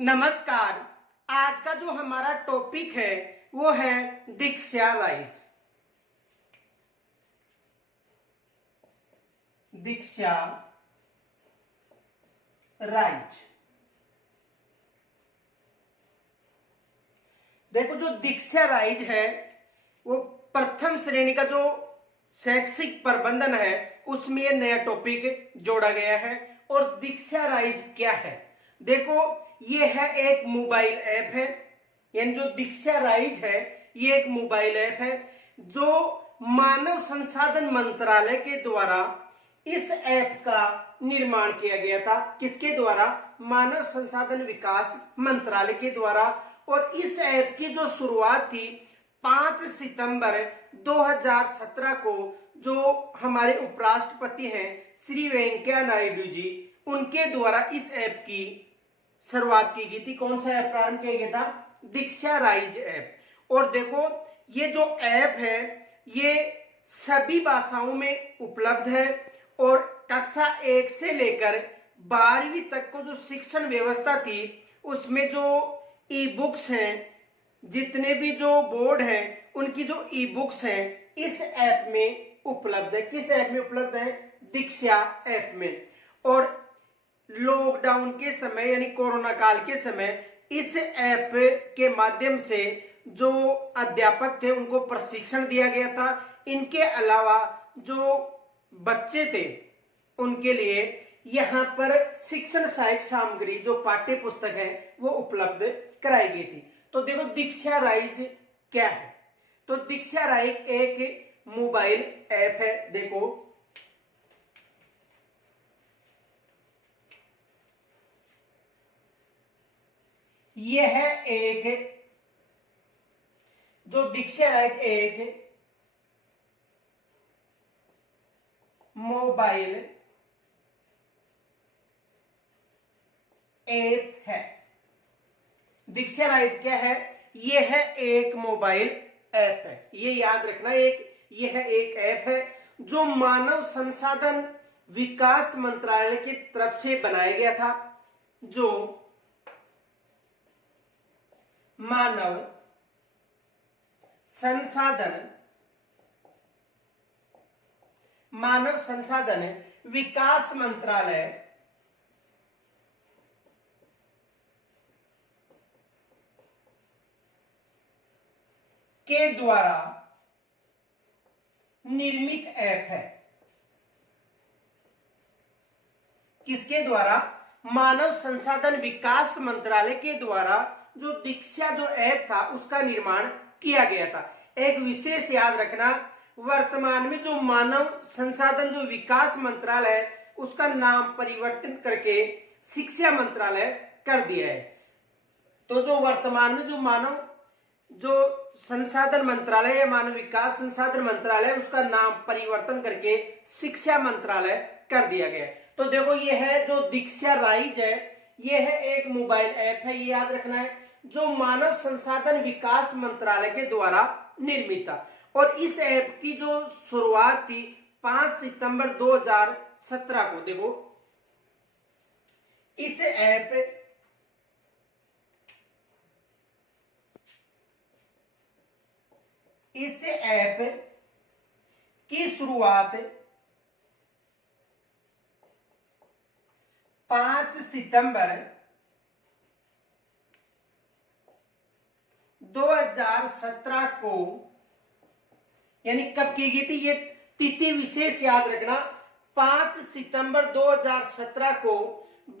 नमस्कार। आज का जो हमारा टॉपिक है वो है दीक्षा राइज। दीक्षा राइज। देखो, जो दीक्षा राइज है वो प्रथम श्रेणी का जो शैक्षिक प्रबंधन है उसमें ये नया टॉपिक जोड़ा गया है। और दीक्षा राइज क्या है? देखो, ये है एक मोबाइल ऐप है, यानी जो दीक्षा राइज है ये एक मोबाइल ऐप है जो मानव संसाधन मंत्रालय के द्वारा इस ऐप का निर्माण किया गया था। किसके द्वारा? मानव संसाधन विकास मंत्रालय के द्वारा। और इस ऐप की जो शुरुआत थी 5 सितंबर 2017 को, जो हमारे उपराष्ट्रपति हैं श्री वेंकैया नायडू जी, उनके द्वारा इस ऐप की शुरुआत की गई थी। कौन सा ऐप प्रारंभ किया गया था? दीक्षा राइज ऐप। और देखो, ये जो ऐप है ये सभी भाषाओं में उपलब्ध है और कक्षा 1 से लेकर 12वीं तक को जो शिक्षण व्यवस्था थी उसमें जो ई बुक्स हैं, जितने भी जो बोर्ड हैं उनकी जो ई बुक्स हैं इस ऐप में उपलब्ध है। किस ऐप में उपलब्ध है? दीक्षा ऐप में। और लॉकडाउन के समय यानी कोरोना काल के समय इस ऐप के माध्यम से जो अध्यापक थे उनको प्रशिक्षण दिया गया था। इनके अलावा जो बच्चे थे उनके लिए यहाँ पर शिक्षण सहायक सामग्री जो पाठ्य पुस्तक है वो उपलब्ध कराई गई थी। तो देखो, दीक्षा राइज क्या है? तो दीक्षा राइज एक मोबाइल ऐप है। देखो, यह है एक जो दीक्षा राइज एक मोबाइल ऐप है। दीक्षा राइज क्या है? यह है एक मोबाइल ऐप है। ये याद रखना, यह एक ऐप है जो मानव संसाधन विकास मंत्रालय की तरफ से बनाया गया था। जो मानव संसाधन विकास मंत्रालय के द्वारा निर्मित ऐप है। किसके द्वारा? मानव संसाधन विकास मंत्रालय के द्वारा जो दीक्षा जो ऐप था उसका निर्माण किया गया था। एक विशेष याद रखना, वर्तमान में जो मानव संसाधन जो विकास मंत्रालय है उसका नाम परिवर्तन करके शिक्षा मंत्रालय कर दिया है। तो जो वर्तमान में जो मानव जो संसाधन मंत्रालय या मानव विकास संसाधन मंत्रालय उसका नाम परिवर्तन करके शिक्षा मंत्रालय कर दिया गया है। तो देखो, ये है जो दीक्षा राइज है, ये है एक मोबाइल ऐप है, ये याद रखना है, जो मानव संसाधन विकास मंत्रालय के द्वारा निर्मित था। और इस ऐप की जो शुरुआत थी 5 सितंबर 2017 को। देखो, इस ऐप की शुरुआत 5 सितंबर 2017 को, यानी कब की गई थी? ये तिथि विशेष याद रखना, 5 सितंबर 2017 को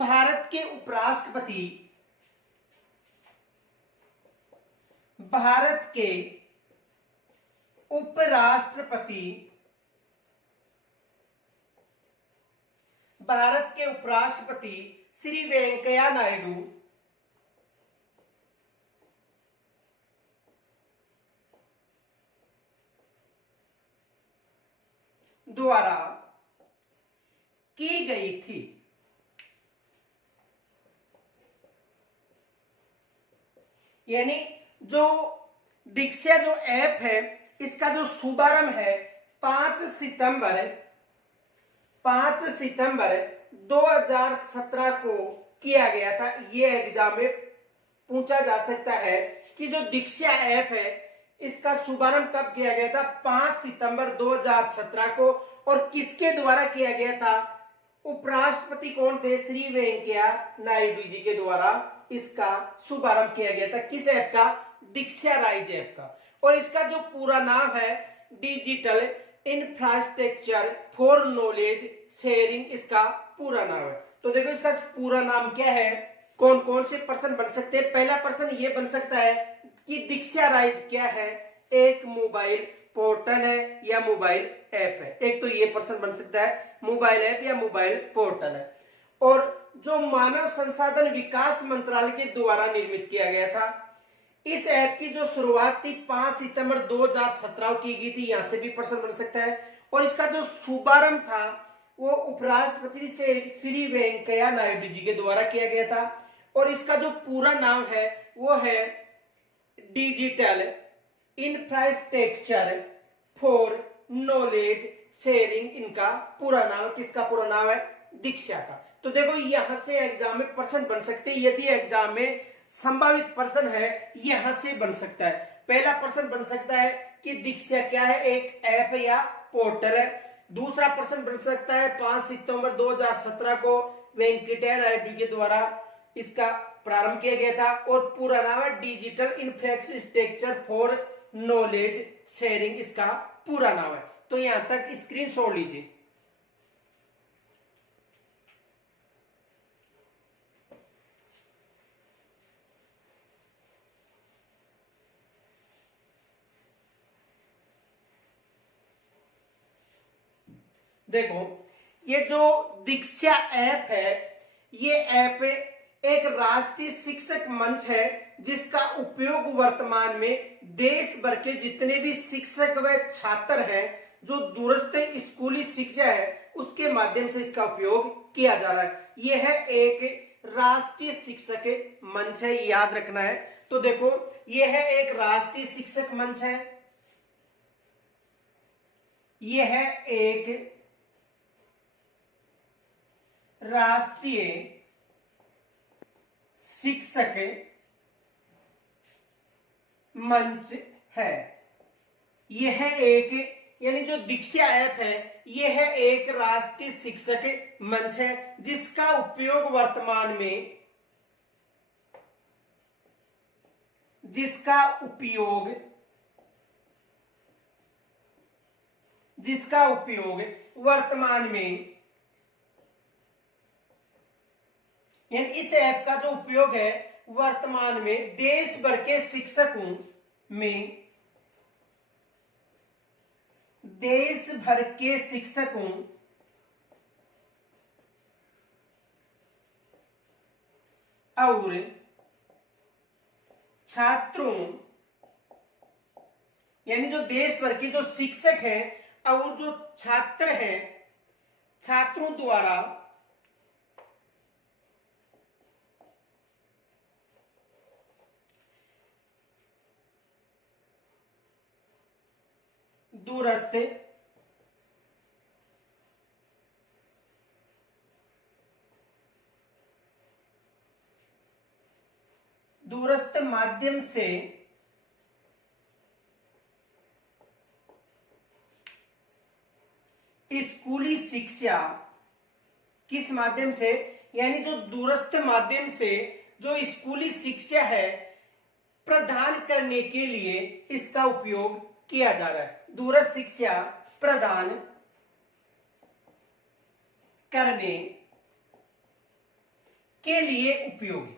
भारत के उपराष्ट्रपति श्री वेंकैया नायडू द्वारा की गई थी। यानी जो दीक्षा जो ऐप है इसका जो शुभारंभ है 5 सितंबर 2017 को किया गया था। ये एग्जाम में पूछा जा सकता है कि जो दीक्षा ऐप है इसका शुभारंभ कब किया गया था? 5 सितंबर 2017 को। और किसके द्वारा किया गया था? उपराष्ट्रपति कौन थे? श्री वेंकैया नायडू जी के द्वारा इसका शुभारंभ किया गया था। किस ऐप का? दीक्षा राइज ऐप का। और इसका जो पूरा नाम है digital infrastructure for knowledge sharing, इसका पूरा नाम है। तो देखो इसका पूरा नाम क्या है, कौन कौन से प्रश्न बन सकते हैं। पहला प्रश्न ये बन सकता है कि दीक्षा राइज क्या है? एक मोबाइल पोर्टल है या मोबाइल ऐप है? एक तो ये प्रश्न बन सकता है, मोबाइल ऐप या मोबाइल पोर्टल है। और जो मानव संसाधन विकास मंत्रालय के द्वारा निर्मित किया गया था, इस ऐप की जो शुरुआत थी 5 सितंबर 2017 की गई थी, यहां से भी प्रश्न बन सकता है। और इसका जो शुभारंभ था वो उपराष्ट्रपति से श्री वेंकैया नायडू जी के द्वारा किया गया था। और इसका जो पूरा नाम है वो है digital infrastructure for knowledge sharing, इनका पूरा नाम। किसका पूरा नाम है? दीक्षा का। तो देखो यहां से एग्जाम में प्रश्न बन सकते हैं, यदि एग्जाम में संभावित प्रश्न है यहां से बन सकता है। पहला प्रश्न बन सकता है कि दीक्षा क्या है? एक ऐप या पोर्टल है। दूसरा प्रश्न बन सकता है 5 सितंबर 2017 को वेंकैया नायडू के द्वारा इसका प्रारंभ किया गया था। और पूरा नाम है digital infrastructure for knowledge sharing, इसका पूरा नाम है। तो यहां तक स्क्रीनशॉट लीजिए। देखो ये जो दीक्षा ऐप है, ये ऐप एक राष्ट्रीय शिक्षक मंच है जिसका उपयोग वर्तमान में देश भर के जितने भी शिक्षक व छात्र हैं, जो दूरस्थ स्कूली शिक्षा है उसके माध्यम से इसका उपयोग किया जा रहा है। यह है एक राष्ट्रीय शिक्षक मंच है, याद रखना है। तो देखो यह है एक राष्ट्रीय शिक्षक मंच है, यह है एक राष्ट्रीय शिक्षक मंच है। यह एक, यानी जो दीक्षा ऐप है यह है एक राष्ट्रीय शिक्षक मंच है जिसका उपयोग वर्तमान में यानी इस ऐप का जो उपयोग है वर्तमान में देश भर के शिक्षकों और छात्रों, यानी जो देश भर के जो शिक्षक हैं और जो छात्र हैं, छात्रों द्वारा दूरस्थ माध्यम से स्कूली शिक्षा, किस माध्यम से? यानी जो दूरस्थ माध्यम से जो स्कूली शिक्षा है प्रदान करने के लिए इसका उपयोग किया जा रहा है। दूरस्थ शिक्षा प्रदान करने के लिए उपयोगी।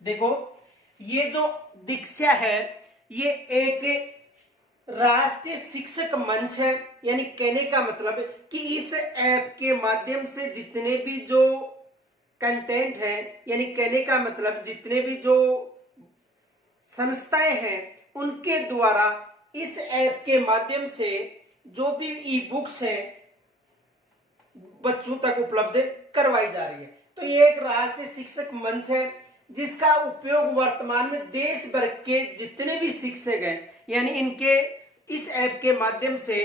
देखो ये जो दीक्षा है ये एक राष्ट्रीय शिक्षक मंच है, यानी कहने का मतलब कि इस ऐप के माध्यम से जितने भी जो कंटेंट है, यानी कहने का मतलब जितने भी जो संस्थाएं हैं उनके द्वारा इस ऐप के माध्यम से जो भी ई बुक्स है बच्चों तक उपलब्ध करवाई जा रही है। तो ये एक राष्ट्रीय शिक्षक मंच है जिसका उपयोग वर्तमान में देश भर के जितने भी शिक्षक हैं, यानी इनके इस ऐप के माध्यम से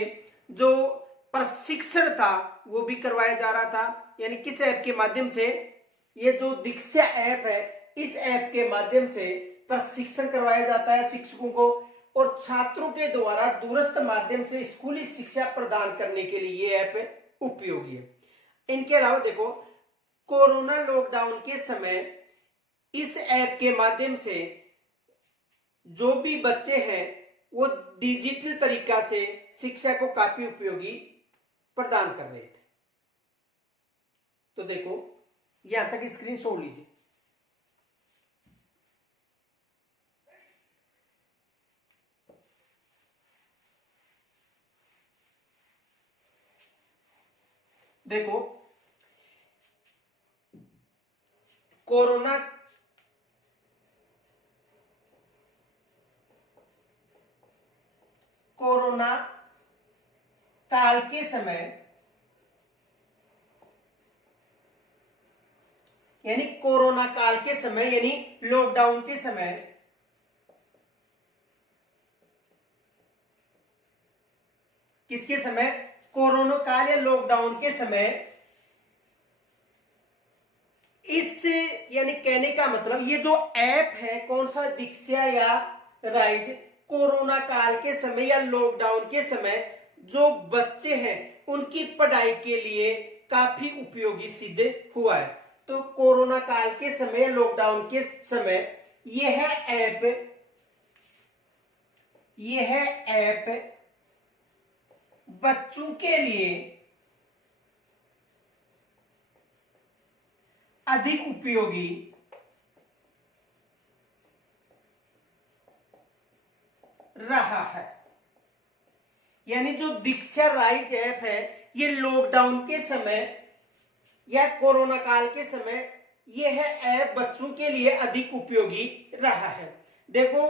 जो प्रशिक्षण था वो भी करवाया जा रहा था। यानी किस ऐप के माध्यम से? ये जो दीक्षा ऐप है, इस ऐप के माध्यम से प्रशिक्षण करवाया जाता है शिक्षकों को, और छात्रों के द्वारा दूरस्थ माध्यम से स्कूली शिक्षा प्रदान करने के लिए ये ऐप उपयोगी है। इनके अलावा देखो, कोरोना लॉकडाउन के समय इस ऐप के माध्यम से जो भी बच्चे हैं वो डिजिटल तरीका से शिक्षा को काफी उपयोगी प्रदान कर रहे थे। तो देखो, यहां तक स्क्रीन छोड़ लीजिए। देखो, कोरोना काल के समय, यानी कोरोना काल के समय, यानी लॉकडाउन के समय किसके समय? कोरोना काल या लॉकडाउन के समय इस, यानी कहने का मतलब ये जो ऐप है, कौन सा? दीक्षा या राइज, कोरोना काल के समय या लॉकडाउन के समय जो बच्चे हैं उनकी पढ़ाई के लिए काफी उपयोगी सिद्ध हुआ है। तो कोरोना काल के समय, लॉकडाउन के समय यह ऐप बच्चों के लिए अधिक उपयोगी रहा है। यानी जो दीक्षा राइज ऐप है, ये लॉकडाउन के समय या कोरोना काल के समय यह ऐप बच्चों के लिए अधिक उपयोगी रहा है। देखो,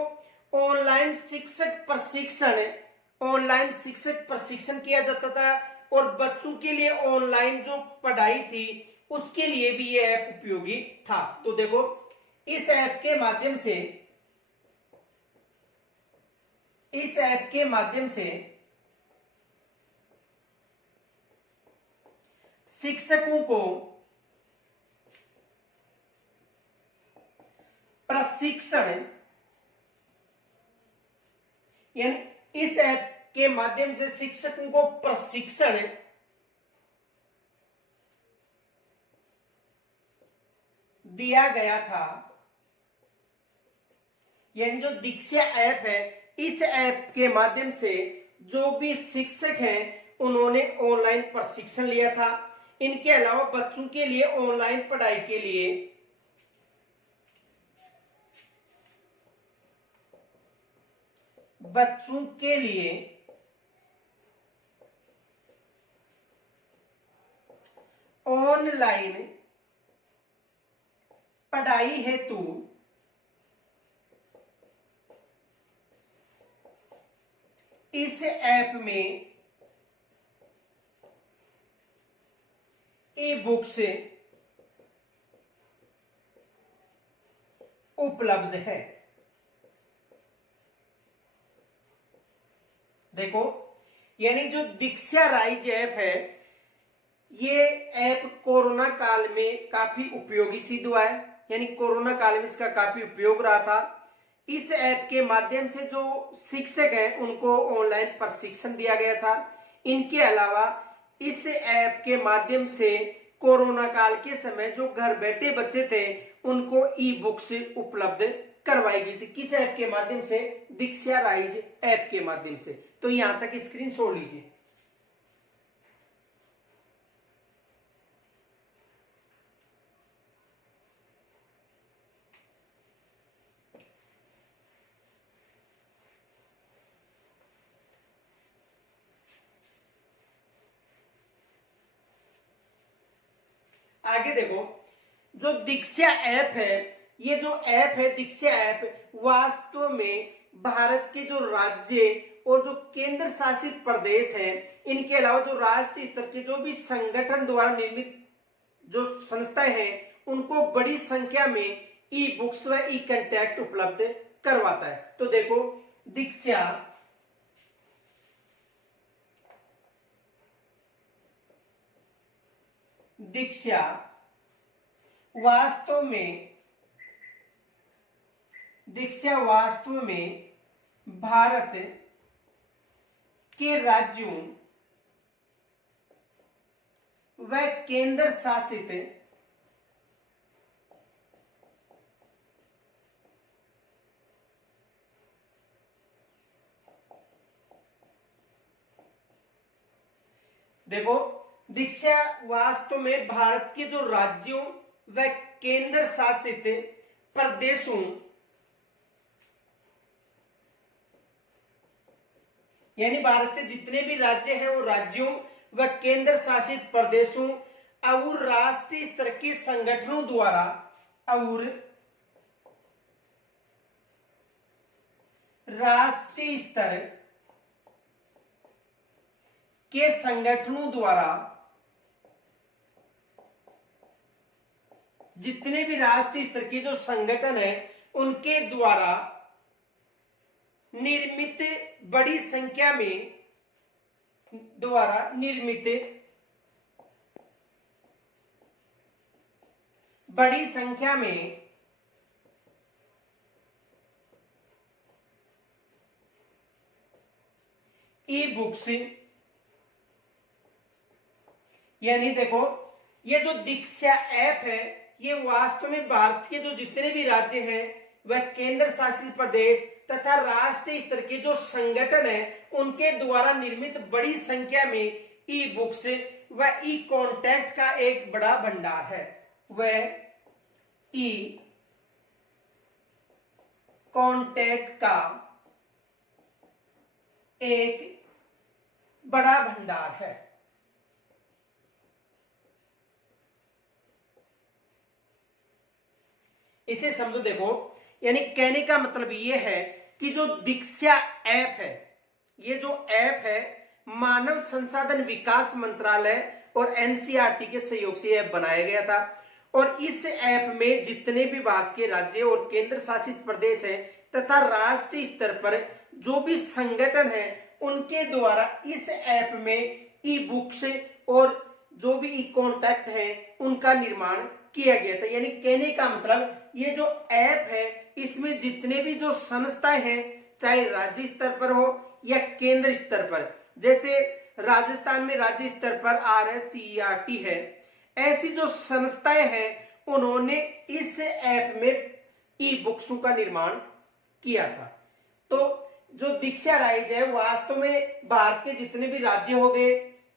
ऑनलाइन शिक्षक प्रशिक्षण किया जाता था, और बच्चों के लिए ऑनलाइन जो पढ़ाई थी उसके लिए भी यह ऐप उपयोगी था। तो देखो, इस ऐप के माध्यम से शिक्षकों को प्रशिक्षण, यानी इस ऐप के माध्यम से शिक्षकों को प्रशिक्षण दिया गया था। यानी जो दीक्षा ऐप है, इस ऐप के माध्यम से जो भी शिक्षक हैं उन्होंने ऑनलाइन प्रशिक्षण लिया था। इनके अलावा बच्चों के लिए ऑनलाइन पढ़ाई के लिए ऑनलाइन पढ़ाई हेतु इस ऐप में ई बुक्स उपलब्ध है। देखो, यानी जो दीक्षा राइज ऐप है, ये ऐप कोरोना काल में काफी उपयोगी सिद्ध हुआ है। यानी कोरोना काल में इसका काफी उपयोग रहा था। इस ऐप के माध्यम से जो शिक्षक हैं उनको ऑनलाइन प्रशिक्षण दिया गया था। इनके अलावा इस ऐप के माध्यम से कोरोना काल के समय जो घर बैठे बच्चे थे उनको ई बुक्स उपलब्ध करवाई गई थी। किस ऐप के माध्यम से? दीक्षा राइज ऐप के माध्यम से। तो यहां तक स्क्रीन छोड़ लीजिए। आगे देखो, जो दीक्षा ऐप है, ये जो ऐप है दीक्षा ऐप, वास्तव में भारत के जो राज्य और जो केंद्र शासित प्रदेश हैं, इनके अलावा जो राष्ट्रीय स्तर के जो भी संगठन द्वारा निर्मित जो संस्थाएं हैं, उनको बड़ी संख्या में ई बुक्स व ई कंटेक्ट उपलब्ध करवाता है। तो देखो, दीक्षा दीक्षा वास्तव में भारत के राज्यों व केंद्र शासित देखो, दीक्षा वास्तव में भारत के जो राज्यों व केंद्र शासित प्रदेशों यानी भारत के जितने भी राज्य हैं वो राज्यों व केंद्र शासित प्रदेशों और राष्ट्रीय स्तर के संगठनों द्वारा जितने भी राष्ट्रीय स्तर के जो संगठन है उनके द्वारा निर्मित बड़ी संख्या में ई बुक्स, यानी देखो ये जो दीक्षा ऐप है ये वास्तव में भारत के जो जितने भी राज्य हैं वह केंद्र शासित प्रदेश तथा राष्ट्रीय स्तर के जो संगठन है उनके द्वारा निर्मित बड़ी संख्या में ई बुक्स व ई कॉन्टैक्ट का एक बड़ा भंडार है। वह ई कॉन्टैक्ट का एक बड़ा भंडार है। इसे समझो, देखो यानी कहने का मतलब ये है कि जो दीक्षा ऐप है, ये जो ऐप है मानव संसाधन विकास मंत्रालय और एनसीईआरटी के सहयोग से यह बनाया गया था और इस ऐप में जितने भी भारत के राज्य और केंद्र शासित प्रदेश हैं तथा राष्ट्रीय स्तर पर जो भी संगठन है उनके द्वारा इस ऐप में ई बुक्स और जो भी ई कॉन्टैक्ट है उनका निर्माण किया गया था। यानी कहने का मतलब ये जो ऐप है इसमें जितने भी जो संस्थाएं हैं चाहे राज्य स्तर पर हो या केंद्र स्तर पर, जैसे राजस्थान में राज्य स्तर पर RSCERT है, ऐसी जो संस्थाएं हैं उन्होंने इस ऐप में ई बुक्सों का निर्माण किया था। तो जो दीक्षा राइज है वास्तव में भारत के जितने भी राज्य हो गए,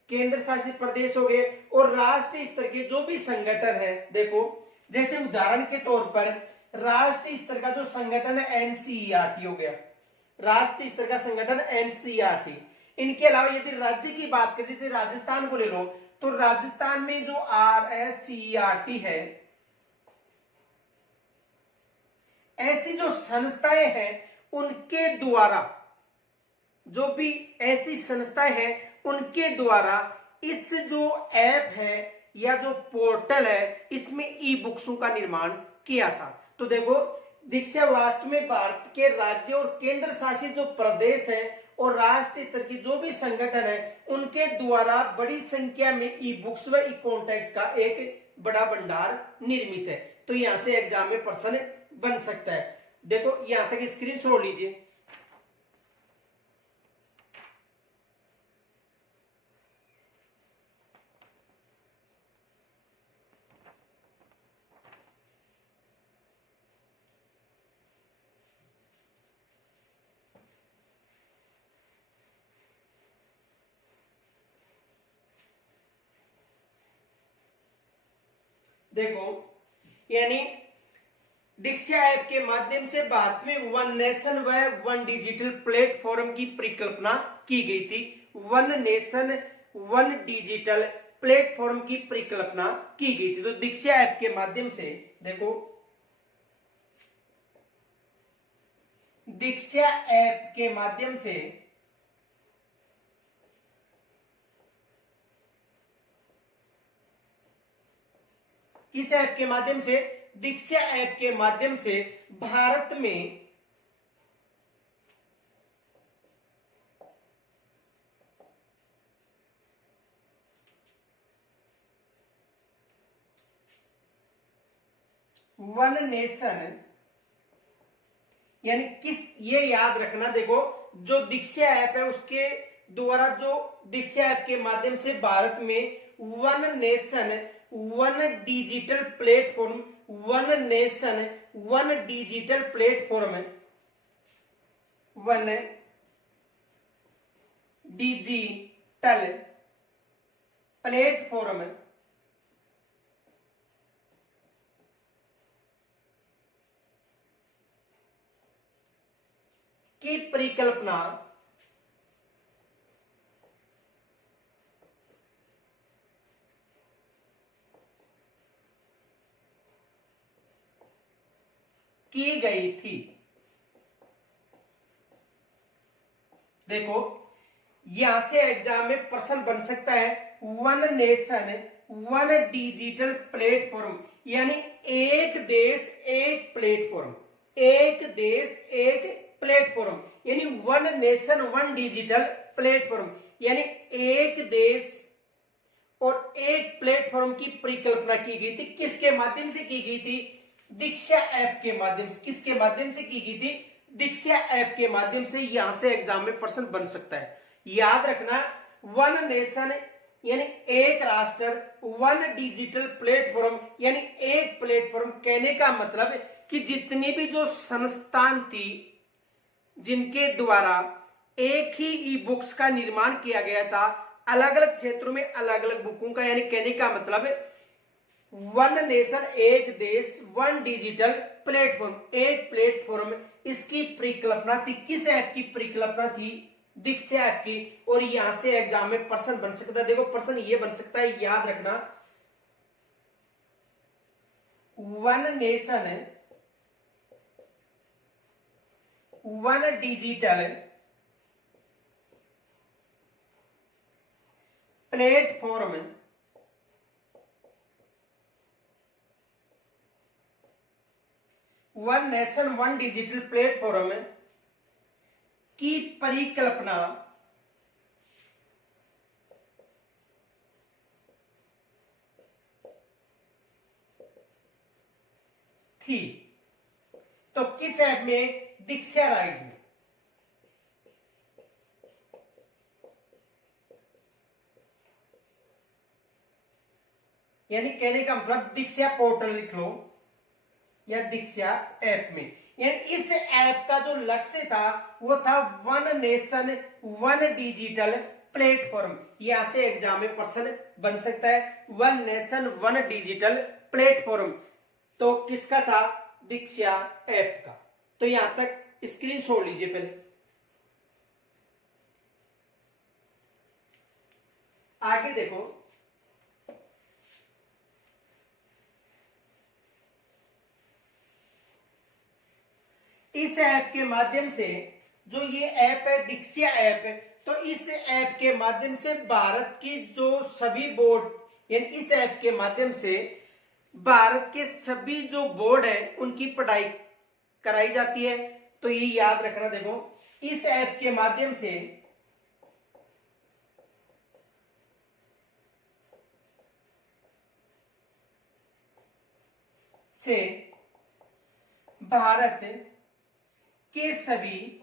केंद्र शासित प्रदेश हो गए और राष्ट्रीय स्तर के जो भी संगठन है, देखो जैसे उदाहरण के तौर पर राष्ट्रीय स्तर का जो संगठन है एनसीईआरटी हो गया, राष्ट्रीय स्तर का संगठन एनसीईआरटी। इनके अलावा यदि राज्य की बात करें, जैसे राजस्थान को ले लो तो राजस्थान में जो RSCERT है, ऐसी जो संस्थाएं हैं उनके द्वारा, जो भी ऐसी संस्थाएं हैं उनके द्वारा इस जो ऐप है या जो पोर्टल है इसमें ई बुक्सों का निर्माण किया था। तो देखो दीक्षा वास्तव में भारत के राज्य और केंद्र शासित जो प्रदेश है और राष्ट्रीय स्तर की जो भी संगठन है उनके द्वारा बड़ी संख्या में ई बुक्स व ई कॉन्टैक्ट का एक बड़ा भंडार निर्मित है। तो यहां से एग्जाम में प्रश्न बन सकता है। देखो यहां तक स्क्रीनशॉट लीजिए। देखो यानी दीक्षा ऐप के माध्यम से भारत में वन नेशन व वन डिजिटल प्लेटफॉर्म की परिकल्पना की गई थी। One nation one digital platform की परिकल्पना की गई थी। तो दीक्षा ऐप के माध्यम से, देखो दीक्षा ऐप के माध्यम से किस ऐप के माध्यम से? दीक्षा ऐप के माध्यम से भारत में वन नेशन, यानी किस, ये याद रखना, देखो जो दीक्षा ऐप है उसके द्वारा, जो दीक्षा ऐप के माध्यम से भारत में one nation one digital platform, one nation one digital platform, one digital platform की परिकल्पना की गई थी। देखो यहां से एग्जाम में प्रश्न बन सकता है, one nation one digital platform, यानी एक देश एक प्लेटफॉर्म, एक देश एक प्लेटफॉर्म, यानी one nation one digital platform, यानी एक देश और एक प्लेटफॉर्म की परिकल्पना की गई थी। किसके माध्यम से की गई थी? दीक्षा ऐप के माध्यम से। किसके माध्यम से की गई थी? दीक्षा ऐप के माध्यम से। यहां से एग्जाम में प्रश्न बन सकता है। याद रखना, वन नेशन यानी एक राष्ट्र, वन डिजिटल प्लेटफॉर्म यानी एक प्लेटफॉर्म। कहने का मतलब कि जितनी भी जो संस्थान थी जिनके द्वारा एक ही ई बुक्स का निर्माण किया गया था, अलग अलग क्षेत्रों में अलग अलग बुकों का, यानी कहने का मतलब वन नेशन एक देश वन डिजिटल प्लेटफॉर्म, एक प्लेटफॉर्म, इसकी परिकल्पना थी। किस ऐप की परिकल्पना थी? दीक्षा ऐप की। और यहां से एग्जाम में प्रश्न बन सकता है। देखो प्रश्न ये बन सकता है, याद रखना, one nation one digital platform one nation one digital platform की परिकल्पना थी। तो किस ऐप में? दीक्षा राइज में। यानी कहने का मतलब दीक्षा पोर्टल लिख लो या दीक्षा ऐप में। यानी इस ऐप का जो लक्ष्य था वो था one nation one digital platform. यहां से एग्जाम में प्रश्न बन सकता है, one nation one digital platform. तो किसका था? दीक्षा ऐप का। तो यहां तक स्क्रीनशॉट लीजिए पहले। आगे देखो, इस ऐप के माध्यम से, जो ये ऐप है दीक्षा ऐप है, तो इस ऐप के माध्यम से भारत की जो सभी बोर्ड, यानी इस ऐप के माध्यम से भारत के सभी जो बोर्ड है उनकी पढ़ाई कराई जाती है। तो ये याद रखना। देखो इस ऐप के माध्यम से भारत के सभी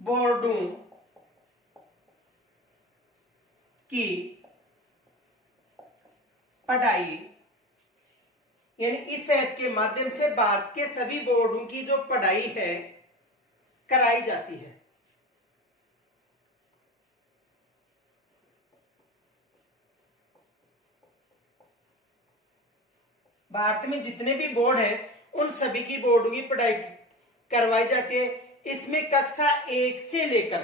बोर्डों की पढ़ाई, यानी इस ऐप के माध्यम से भारत के सभी बोर्डों की जो पढ़ाई है कराई जाती है। भारत में जितने भी बोर्ड हैं उन सभी की बोर्डों की पढ़ाई करवाई जाती है। इसमें कक्षा 1 से लेकर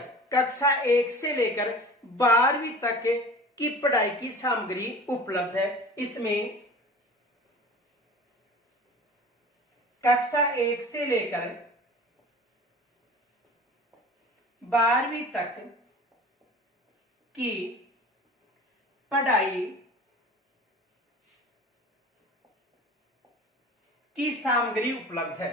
12वीं तक की पढ़ाई की सामग्री उपलब्ध है। इसमें कक्षा 1 से लेकर 12वीं तक की पढ़ाई की सामग्री उपलब्ध है।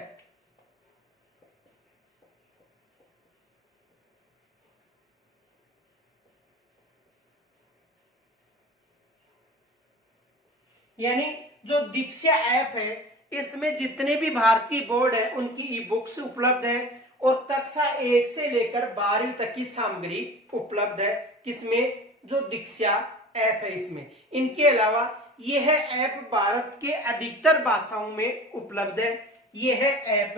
यानी जो दीक्षा ऐप है इसमें जितने भी भारतीय बोर्ड है उनकी ई बुक्स उपलब्ध है और कक्षा 1 से लेकर 12वीं तक की सामग्री उपलब्ध है। किसमें? जो दीक्षा ऐप है इसमें। इनके अलावा यह ऐप भारत के अधिकतर भाषाओं में उपलब्ध है। यह ऐप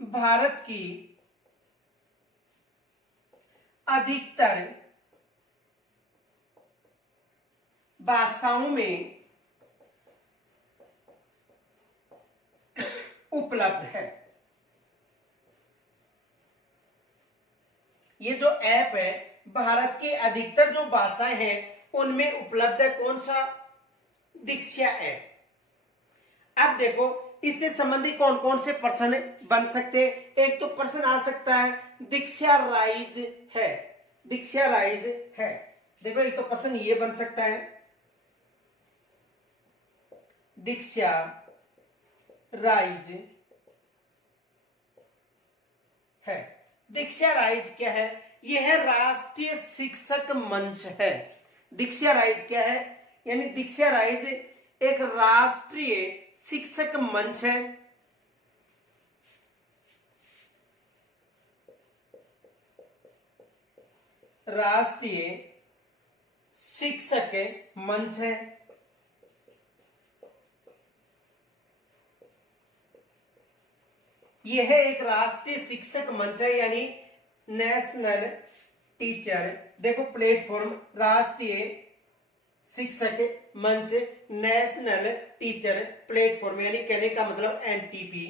भारत की अधिकतर भाषाओं में उपलब्ध है। ये जो ऐप है भारत के अधिकतर जो भाषाएं हैं उनमें उपलब्ध है। कौन सा? दीक्षा ऐप। अब देखो इससे संबंधित कौन कौन से प्रश्न बन सकते हैं। एक तो प्रश्न आ सकता है दीक्षा राइज है, दीक्षा राइज है। देखो एक तो प्रश्न ये बन सकता है दीक्षा राइज है। दीक्षा राइज क्या है? यह राष्ट्रीय शिक्षक मंच है। दीक्षा राइज क्या है? यानी दीक्षा राइज एक राष्ट्रीय शिक्षक मंच है। राष्ट्रीय शिक्षक मंच है। यह एक राष्ट्रीय शिक्षक मंच है यानी नेशनल टीचर, देखो प्लेटफॉर्म, राष्ट्रीय शिक्षक मंच, नेशनल टीचर प्लेटफॉर्म, यानी कहने का मतलब एनटीपी।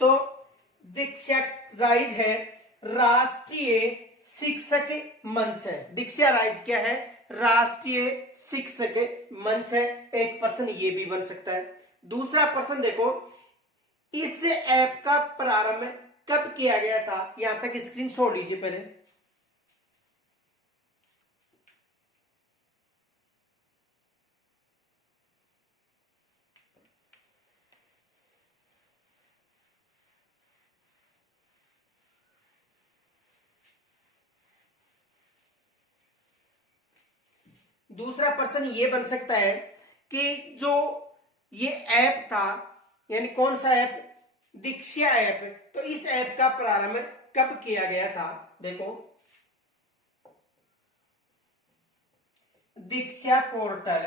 तो दीक्षा राइज है राष्ट्रीय शिक्षक मंच है। दीक्षा राइज क्या है? राष्ट्रीय शिक्षक मंच है। एक प्रश्न ये भी बन सकता है। दूसरा प्रश्न देखो, इस ऐप का प्रारंभ कब किया गया था? यहां तक स्क्रीनशॉट लीजिए पहले। दूसरा प्रश्न ये बन सकता है कि जो ये ऐप था, यानी कौन सा ऐप? दीक्षा ऐप। तो इस ऐप का प्रारंभ कब किया गया था? देखो, दीक्षा पोर्टल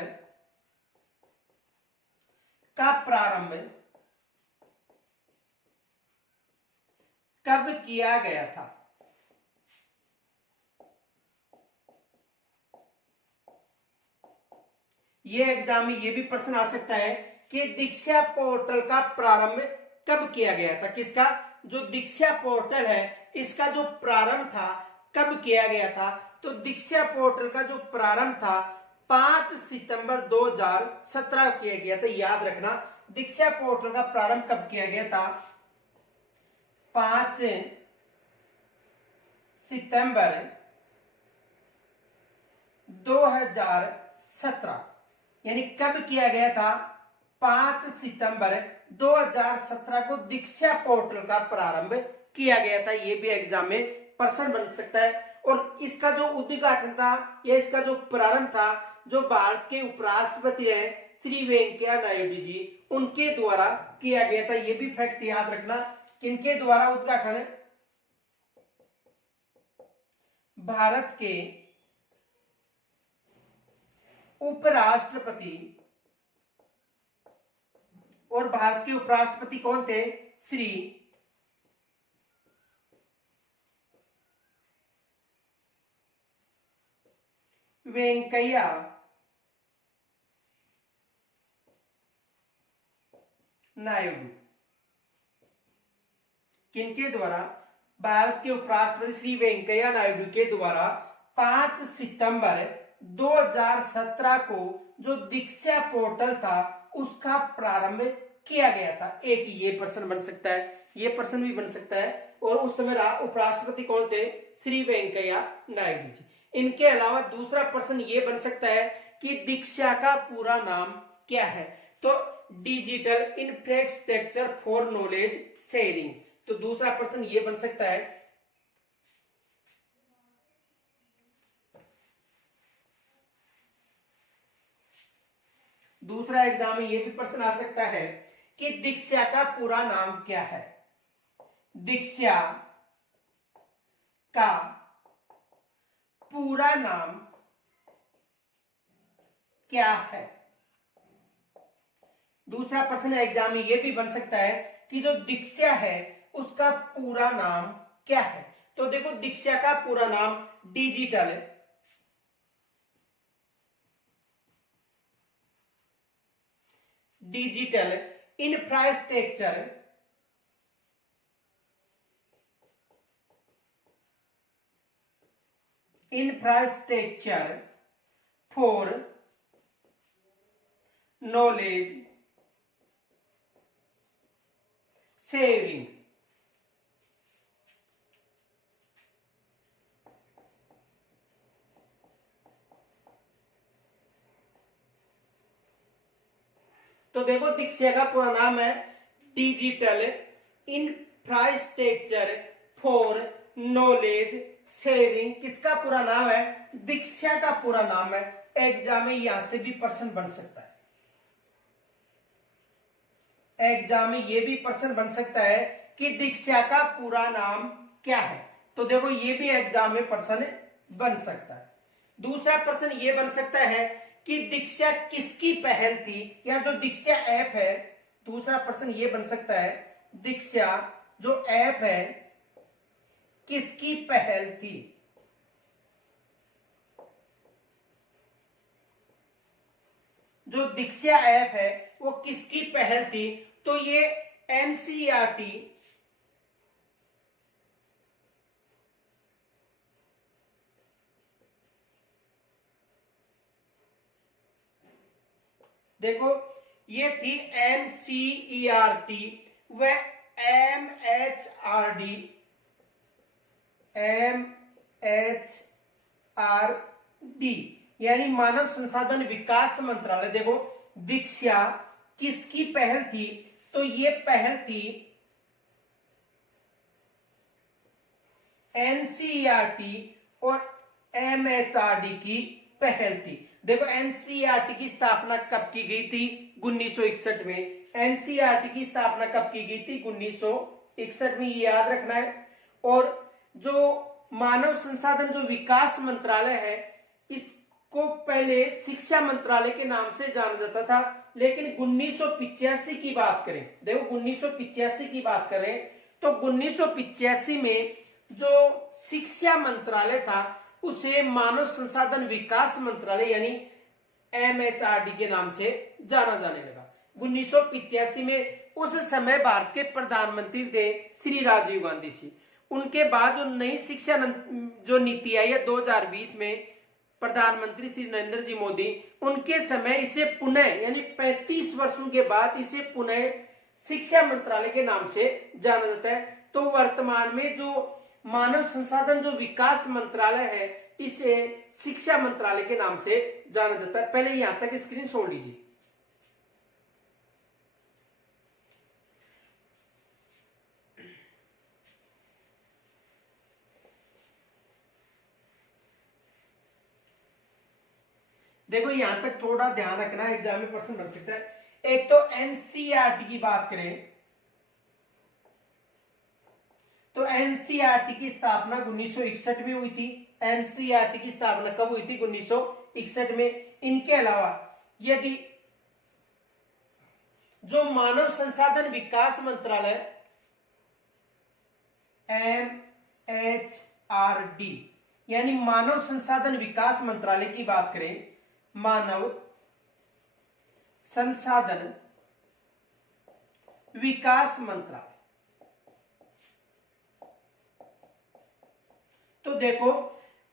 का प्रारंभ कब किया गया था? ये एग्जाम में ये भी प्रश्न आ सकता है कि दीक्षा पोर्टल का प्रारंभ कब किया गया था? किसका? जो दीक्षा पोर्टल है इसका जो प्रारंभ था कब किया गया था? तो दीक्षा पोर्टल का जो प्रारंभ था 5 सितंबर 2017 किया गया था। याद रखना, दीक्षा पोर्टल का प्रारंभ कब किया गया था? 5 सितंबर 2017। यानी कब किया गया था? 5 सितंबर 2017 को दीक्षा पोर्टल का प्रारंभ किया गया था। यह भी एग्जाम में प्रश्न बन सकता है। और इसका जो उद्घाटन था या इसका जो प्रारंभ था, जो भारत के उपराष्ट्रपति हैं श्री वेंकैया नायडू जी, उनके द्वारा किया गया था। यह भी फैक्ट याद रखना, किनके द्वारा उद्घाटन? भारत के उपराष्ट्रपति, और भारत के उपराष्ट्रपति कौन थे? श्री वेंकैया नायडू। किनके द्वारा? भारत के उपराष्ट्रपति श्री वेंकैया नायडू के द्वारा 5 सितंबर 2017 को जो दीक्षा पोर्टल था उसका प्रारंभ किया गया था। एक ये प्रश्न बन सकता है, ये प्रश्न भी बन सकता है। और उस समय उपराष्ट्रपति कौन थे? श्री वेंकैया नायडू जी। इनके अलावा दूसरा प्रश्न ये बन सकता है कि दीक्षा का पूरा नाम क्या है? तो digital infrastructure for knowledge sharing. तो दूसरा प्रश्न ये बन सकता है दूसरा एग्जाम में यह भी प्रश्न आ सकता है कि दीक्षा का पूरा नाम क्या है। दीक्षा का पूरा नाम क्या है। दूसरा प्रश्न एग्जाम में यह भी बन सकता है कि जो दीक्षा है उसका पूरा नाम क्या है। तो देखो दीक्षा का पूरा नाम digital infrastructure for knowledge sharing. तो देखो दीक्षा का पूरा नाम है digital infrastructure for knowledge sharing. किसका पूरा नाम है? दीक्षा का पूरा नाम है। एग्जाम में यहां से भी प्रश्न बन सकता है। एग्जाम में यह भी प्रश्न बन सकता है कि दीक्षा का पूरा नाम क्या है। तो देखो ये भी एग्जाम में प्रश्न बन सकता है। दूसरा प्रश्न ये बन सकता है कि दीक्षा किसकी पहल थी, या जो दीक्षा ऐप है। दूसरा प्रश्न ये बन सकता है दीक्षा जो ऐप है किसकी पहल थी। जो दीक्षा ऐप है वो किसकी पहल थी। तो ये एनसीईआरटी देखो ये थी एनसीईआरटी व एमएचआरडी यानी मानव संसाधन विकास मंत्रालय। देखो दीक्षा किसकी पहल थी। तो ये पहल थी एनसीईआरटी और एमएचआरडी की पहल थी। देखो एनसीईआरटी की स्थापना कब की गई थी? 1961 में। एनसीईआरटी की स्थापना कब की गई थी? 1961 में, ये याद रखना है। और जो मानव संसाधन जो विकास मंत्रालय है इसको पहले शिक्षा मंत्रालय के नाम से जाना जाता था। लेकिन 1985 की बात करें, देखो 1985 की बात करें तो 1985 में जो शिक्षा मंत्रालय था उसे मानव संसाधन विकास मंत्रालय यानी एमएचआरडी के नाम से जाना जाने लगा 1985 में। उस समय भारत के प्रधानमंत्री थे श्री राजीव गांधी जी। उनके बाद जो नई शिक्षा जो नीति आई है 2020 में, प्रधानमंत्री श्री नरेंद्र जी मोदी, उनके समय इसे पुनः यानी 35 वर्षों के बाद इसे पुनः शिक्षा मंत्रालय के नाम से जाना जाता है। तो वर्तमान में जो मानव संसाधन जो विकास मंत्रालय है इसे शिक्षा मंत्रालय के नाम से जाना जाता है। पहले यहां तक स्क्रीन छोड़ लीजिए। देखो यहां तक थोड़ा ध्यान रखना, एग्जाम में प्रश्न बन सकता है। एक तो एनसीईआरटी की बात करें तो एनसीईआरटी की स्थापना 1961 में हुई थी। एनसीईआरटी की स्थापना कब हुई थी? 1961 में। इनके अलावा यदि जो मानव संसाधन विकास मंत्रालय एमएचआरडी यानी मानव संसाधन विकास मंत्रालय की बात करें, मानव संसाधन विकास मंत्रालय, तो देखो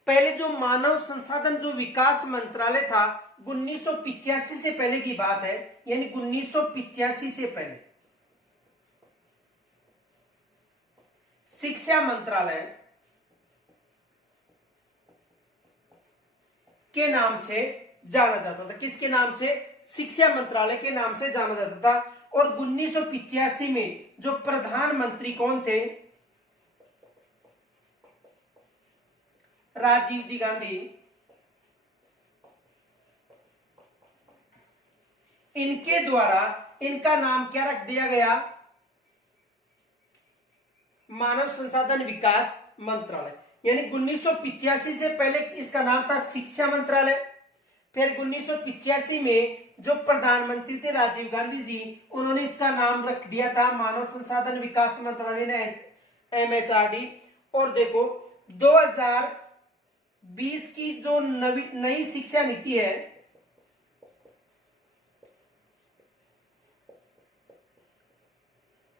पहले जो मानव संसाधन जो विकास मंत्रालय था 1985 से पहले की बात है, यानी 1985 से पहले शिक्षा मंत्रालय के नाम से जाना जाता था। किसके नाम से? शिक्षा मंत्रालय के नाम से जाना जाता था। और 1985 में जो प्रधानमंत्री कौन थे? राजीव जी गांधी। इनके द्वारा इनका नाम क्या रख दिया गया? मानव संसाधन विकास मंत्रालय। यानी 1985 से पहले इसका नाम था शिक्षा मंत्रालय। फिर 1985 में जो प्रधानमंत्री थे राजीव गांधी जी, उन्होंने इसका नाम रख दिया था मानव संसाधन विकास मंत्रालय ने, MHRD। और देखो 2020 की जो नई शिक्षा नीति है,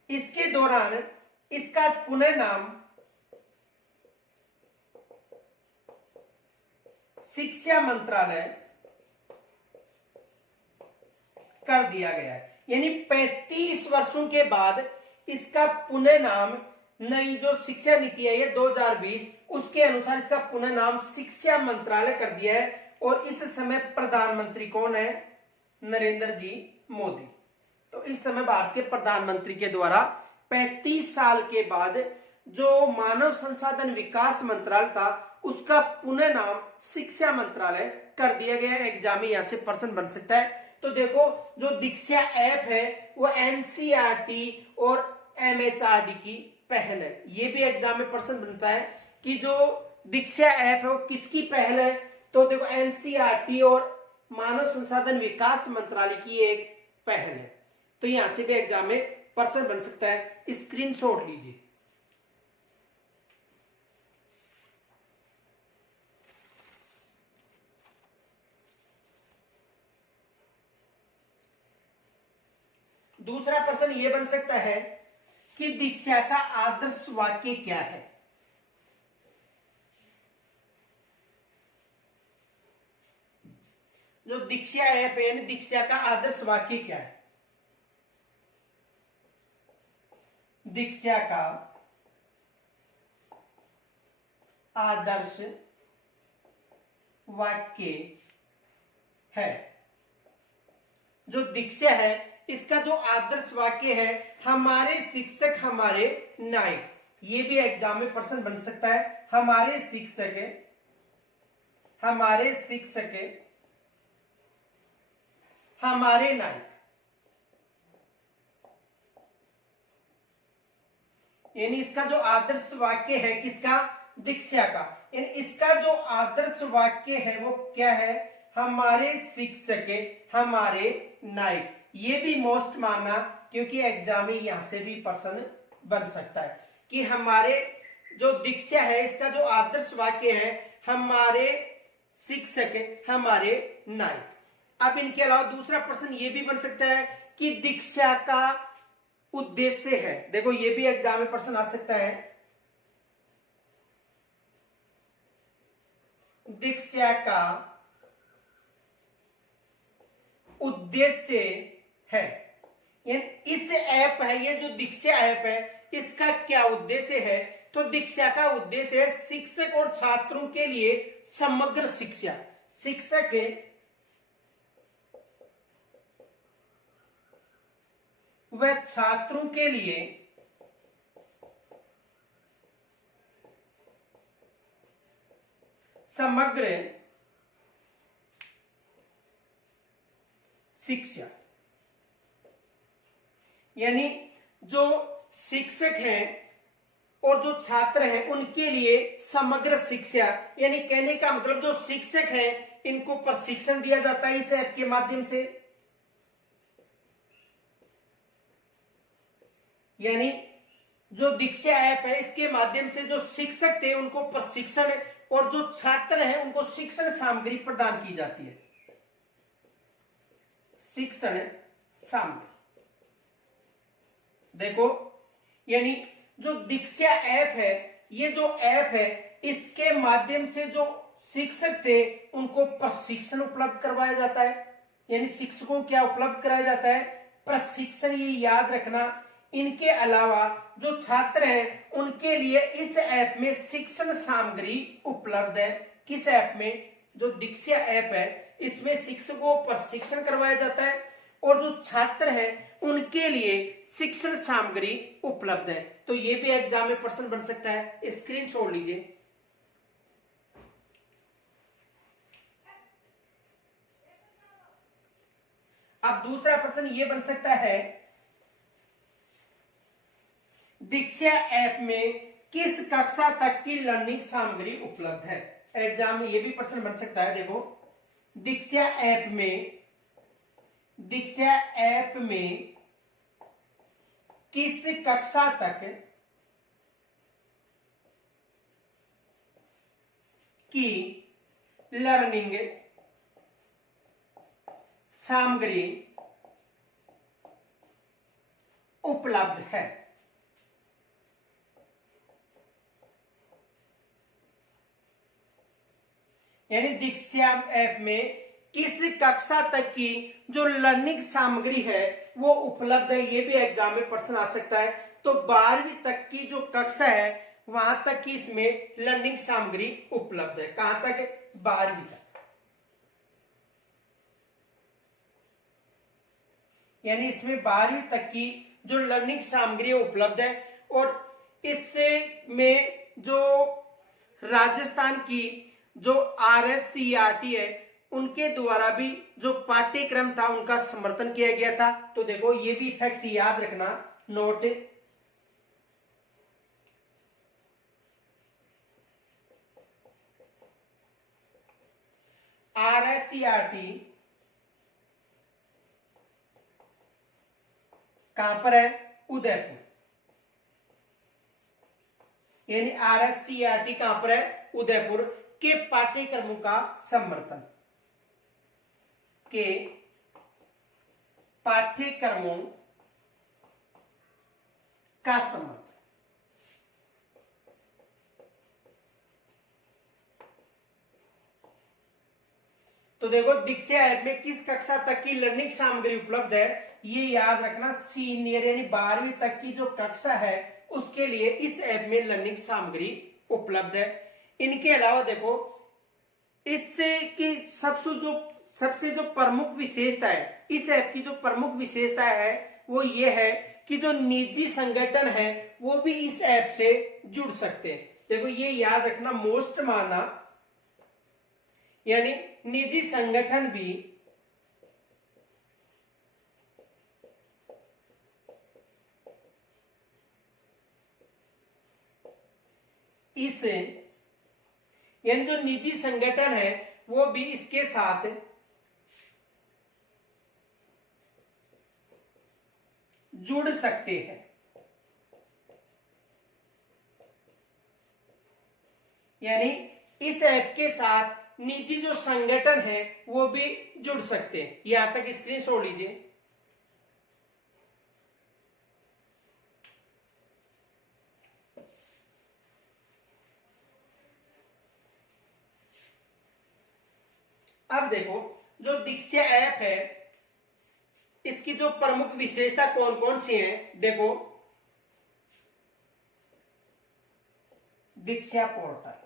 इसके दौरान इसका पुनः नाम शिक्षा मंत्रालय कर दिया गया है। यानी 35 वर्षों के बाद इसका पुनः नाम, नई जो शिक्षा नीति है ये 2020, उसके अनुसार इसका पुनः नाम शिक्षा मंत्रालय कर दिया है। और इस समय प्रधानमंत्री कौन है? नरेंद्र जी मोदी। तो इस समय भारत के प्रधानमंत्री के द्वारा 35 साल के बाद जो मानव संसाधन विकास मंत्रालय था उसका पुनः नाम शिक्षा मंत्रालय कर दिया गया। एग्जाम में यहां से प्रश्न बन सकता है। तो देखो जो दीक्षा ऐप है वो NCERT और MHRD की पहल है। ये भी एग्जाम में प्रश्न बनता है कि जो दीक्षा ऐप है वो किसकी पहल है? तो देखो NCERT और मानव संसाधन विकास मंत्रालय की एक पहल है। तो यहां से भी एग्जाम में प्रश्न बन सकता है, स्क्रीनशॉट लीजिए। दूसरा प्रश्न यह बन सकता है कि दीक्षा का आदर्श वाक्य क्या है? जो दीक्षा ऐप है यानी दीक्षा का आदर्श वाक्य क्या है? दीक्षा का आदर्श वाक्य है, जो दीक्षा है इसका जो आदर्श वाक्य है, हमारे शिक्षक हमारे नायक। ये भी एग्जाम में प्रश्न बन सकता है। हमारे शिक्षक हमारे नायक, यानी इसका जो आदर्श वाक्य है किसका? दीक्षा का। यानी इसका जो आदर्श वाक्य है वो क्या है? हमारे शिक्षक हमारे नायक। ये भी मोस्ट माना, क्योंकि एग्जाम में यहां से भी प्रश्न बन सकता है कि हमारे जो दीक्षा है इसका जो आदर्श वाक्य है, हमारे शिक्षक हमारे नायक। अब इनके अलावा दूसरा प्रश्न ये भी बन सकता है कि दीक्षा का उद्देश्य है। देखो ये भी एग्जाम में प्रश्न आ सकता है। दीक्षा का उद्देश्य है, यानी इस ऐप है, ये जो दीक्षा ऐप है इसका क्या उद्देश्य है? तो दीक्षा का उद्देश्य है शिक्षक और छात्रों के लिए समग्र शिक्षा। शिक्षक व छात्रों के लिए समग्र शिक्षा। यानी जो शिक्षक हैं और जो छात्र हैं उनके लिए समग्र शिक्षा, यानी कहने का मतलब जो शिक्षक हैं इनको प्रशिक्षण दिया जाता है इस ऐप के माध्यम से। यानी जो दीक्षा ऐप है इसके माध्यम से जो शिक्षक थे उनको प्रशिक्षण और जो छात्र हैं उनको शिक्षण सामग्री प्रदान की जाती है। शिक्षण सामग्री देखो, यानी जो दीक्षा ऐप है, ये जो ऐप है इसके माध्यम से जो शिक्षक थे उनको प्रशिक्षण उपलब्ध करवाया जाता है। यानी शिक्षकों क्या उपलब्ध कराया जाता है? प्रशिक्षण। ये याद रखना। इनके अलावा जो छात्र हैं उनके लिए इस ऐप में शिक्षण सामग्री उपलब्ध है। किस ऐप में? जो दीक्षा ऐप है इसमें शिक्षकों को प्रशिक्षण करवाया जाता है और जो छात्र हैं उनके लिए शिक्षण सामग्री उपलब्ध है। तो ये भी एग्जाम में प्रश्न बन सकता है, स्क्रीनशॉट लीजिए। अब दूसरा प्रश्न ये बन सकता है, दीक्षा ऐप में किस कक्षा तक की लर्निंग सामग्री उपलब्ध है। एग्जाम में ये भी प्रश्न बन सकता है। देखो, दीक्षा ऐप में किस कक्षा तक की लर्निंग सामग्री उपलब्ध है। यानी दीक्षा ऐप में किस कक्षा तक की जो लर्निंग सामग्री है वो उपलब्ध है, ये भी एग्जाम में प्रश्न आ सकता है। तो 12वीं तक की जो कक्षा है वहां तक की इसमें लर्निंग सामग्री उपलब्ध है। कहां तक? 12वीं तक। यानी इसमें 12वीं तक की जो लर्निंग सामग्री उपलब्ध है। और इससे में जो राजस्थान की जो RSCERT है उनके द्वारा भी जो पाठ्यक्रम था उनका समर्थन किया गया था। तो देखो, ये भी फैक्ट याद रखना, नोट। RSCERT कहां पर है? उदयपुर। यानी RSCERT कहां पर है? उदयपुर के पाठ्यक्रमों का समर्थन, के पाठ्यक्रमों का समर्थन। तो देखो, दीक्षा ऐप में किस कक्षा तक की लर्निंग सामग्री उपलब्ध है, ये याद रखना। सीनियर यानी 12वीं तक की जो कक्षा है उसके लिए इस ऐप में लर्निंग सामग्री उपलब्ध है। इनके अलावा देखो, इससे की सबसे जो प्रमुख विशेषता है, इस ऐप की जो प्रमुख विशेषता है वो ये है कि जो निजी संगठन है वो भी इस ऐप से जुड़ सकते हैं। देखो, ये याद रखना, मोस्ट माना, यानी निजी संगठन भी इस, यानी जो निजी संगठन है वो भी इसके साथ जुड़ सकते हैं। यानी इस ऐप के साथ निजी जो संगठन है वो भी जुड़ सकते हैं। यहां तक स्क्रीनशॉट लीजिए। अब देखो, जो दीक्षा ऐप है इसकी जो प्रमुख विशेषता कौन कौन सी हैं, देखो, दीक्षा पोर्टल,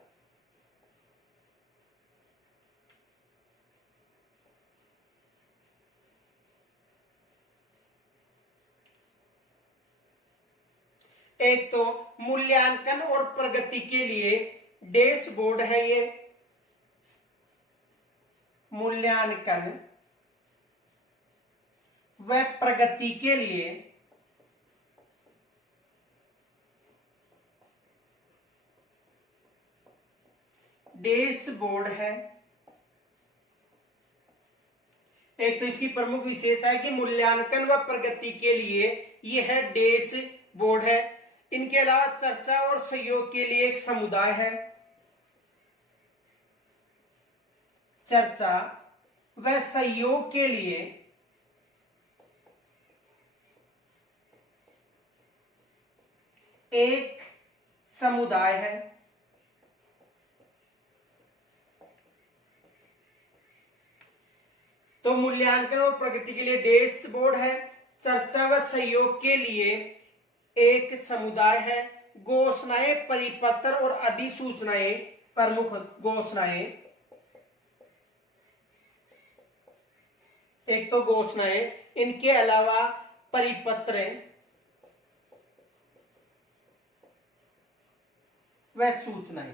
एक तो मूल्यांकन और प्रगति के लिए डैशबोर्ड है, ये मूल्यांकन व प्रगति के लिए डैशबोर्ड है। एक तो इसकी प्रमुख विशेषता है कि मूल्यांकन व प्रगति के लिए यह है डैशबोर्ड है। इनके अलावा चर्चा और सहयोग के लिए एक समुदाय है, चर्चा व सहयोग के लिए एक समुदाय है। तो मूल्यांकन और प्रगति के लिए डैशबोर्ड है, चर्चा व सहयोग के लिए एक समुदाय है, घोषणाएं, परिपत्र और अधिसूचनाएं, प्रमुख घोषणाएं, एक तो घोषणाएं, इनके अलावा परिपत्र व सूचनाएं।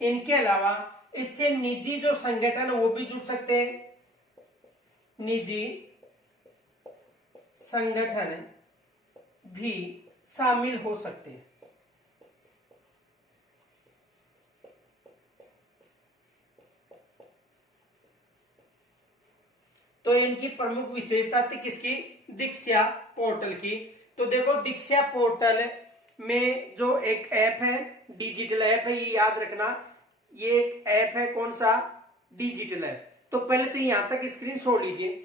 इनके अलावा इससे निजी जो संगठन है वो भी जुड़ सकते हैं, निजी संगठन भी शामिल हो सकते हैं। तो इनकी प्रमुख विशेषता थी किसकी, दीक्षा पोर्टल की। तो देखो दीक्षा पोर्टल में जो एक ऐप है, डिजिटल ऐप है, ये याद रखना, ये एक ऐप है, कौन सा, डिजिटल ऐप। तो पहले तो यहां तक स्क्रीन छोड़ लीजिए।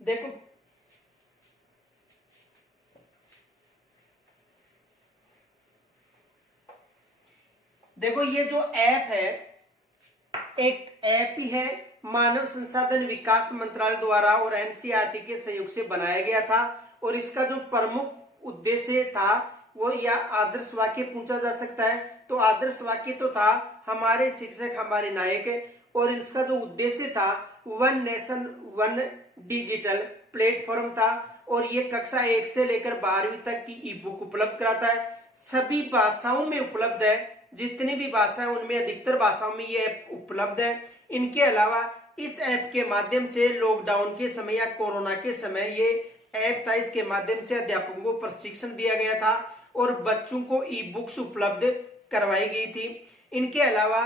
देखो देखो ये जो ऐप है, एक ऐप ही है, मानव संसाधन विकास मंत्रालय द्वारा और एनसीईआरटी के सहयोग से बनाया गया था। और इसका जो प्रमुख उद्देश्य था वो, या आदर्श वाक्य पूछा जा सकता है, तो आदर्श वाक्य तो था हमारे शिक्षक हमारे नायक। और इसका जो उद्देश्य था, one nation one digital platform था। और ये कक्षा 1 से लेकर 12वीं तक की ई बुक उपलब्ध कराता है, सभी भाषाओं में उपलब्ध है, जितनी भी भाषा है उनमें अधिकतर भाषाओं में ये ऐप उपलब्ध है। इनके अलावा इस ऐप के माध्यम से लॉकडाउन के समय या कोरोना के समय ये ऐप था, इसके माध्यम से अध्यापकों को प्रशिक्षण दिया गया था और बच्चों को ई बुक्स उपलब्ध करवाई गई थी। इनके अलावा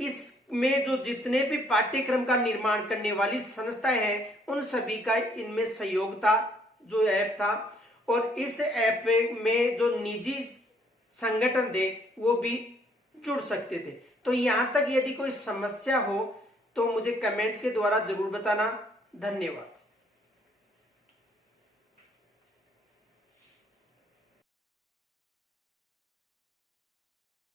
इसमें जो जितने भी पाठ्यक्रम का निर्माण करने वाली संस्थाएं हैं उन सभी का इनमें सहयोग था, जो ऐप था। और इस ऐप में जो निजी संगठन थे वो भी जुड़ सकते थे। तो यहां तक यदि कोई समस्या हो तो मुझे कमेंट्स के द्वारा जरूर बताना। धन्यवाद।